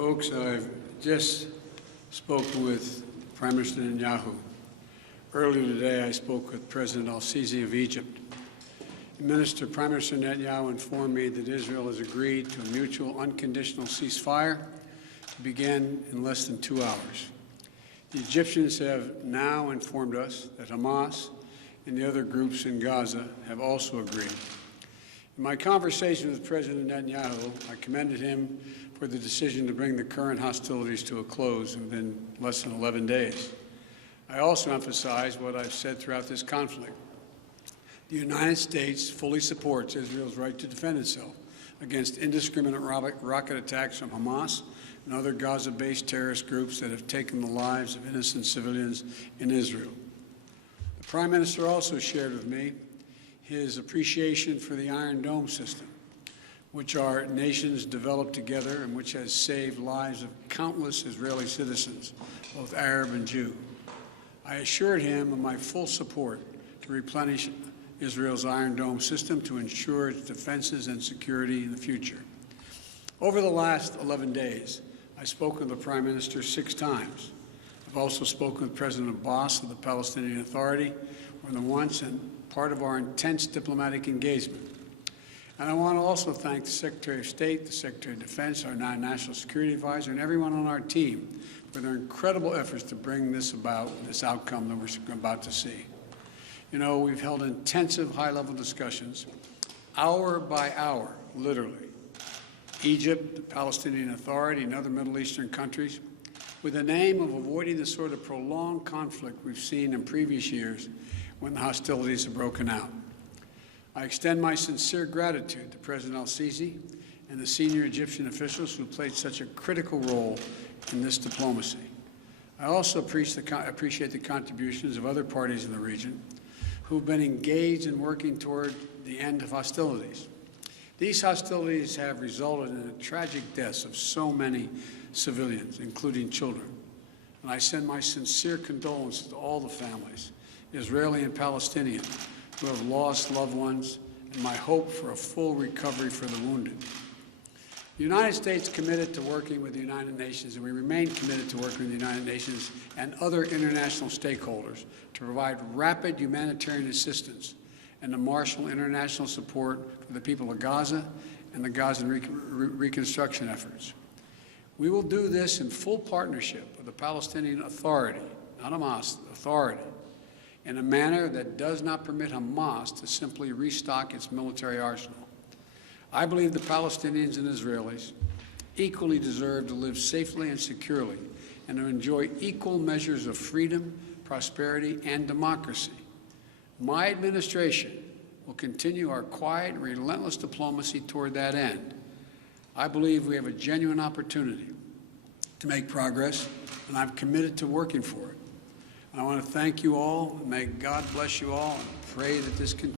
Folks, I've just spoken with Prime Minister Netanyahu. Earlier today, I spoke with President al-Sisi of Egypt. Prime Minister Netanyahu informed me that Israel has agreed to a mutual unconditional ceasefire to begin in less than 2 hours. The Egyptians have now informed us that Hamas and the other groups in Gaza have also agreed. In my conversation with President Netanyahu, I commended him for the decision to bring the current hostilities to a close within less than 11 days. I also emphasized what I've said throughout this conflict. The United States fully supports Israel's right to defend itself against indiscriminate rocket attacks from Hamas and other Gaza-based terrorist groups that have taken the lives of innocent civilians in Israel. The Prime Minister also shared with me his appreciation for the Iron Dome system, which our nations developed together and which has saved lives of countless Israeli citizens, both Arab and Jew. I assured him of my full support to replenish Israel's Iron Dome system to ensure its defenses and security in the future. Over the last 11 days, I've spoken with the Prime Minister 6 times. I've also spoken with President Abbas of the Palestinian Authority more than once, and part of our intense diplomatic engagement. And I want to also thank the Secretary of State, the Secretary of Defense, our National Security Advisor, and everyone on our team for their incredible efforts to bring this outcome that we're about to see. You know, we've held intensive high-level discussions, hour by hour, literally. Egypt, the Palestinian Authority, and other Middle Eastern countries, with the aim of avoiding the sort of prolonged conflict we've seen in previous years when the hostilities have broken out. I extend my sincere gratitude to President al-Sisi and the senior Egyptian officials who played such a critical role in this diplomacy. I also appreciate the contributions of other parties in the region who've been engaged in working toward the end of hostilities. These hostilities have resulted in the tragic deaths of so many civilians, including children. And I send my sincere condolences to all the families, Israeli and Palestinian, who have lost loved ones, and my hope for a full recovery for the wounded. The United States committed to working with the United Nations, and we remain committed to working with the United Nations and other international stakeholders to provide rapid humanitarian assistance and to marshal international support for the people of Gaza and the Gaza reconstruction efforts. We will do this in full partnership with the Palestinian Authority, not Hamas, Authority, in a manner that does not permit Hamas to simply restock its military arsenal. I believe the Palestinians and Israelis equally deserve to live safely and securely and to enjoy equal measures of freedom, prosperity, and democracy. My administration will continue our quiet and relentless diplomacy toward that end. I believe we have a genuine opportunity to make progress, and I'm committed to working for it. I want to thank you all. May God bless you all, and pray that this continues.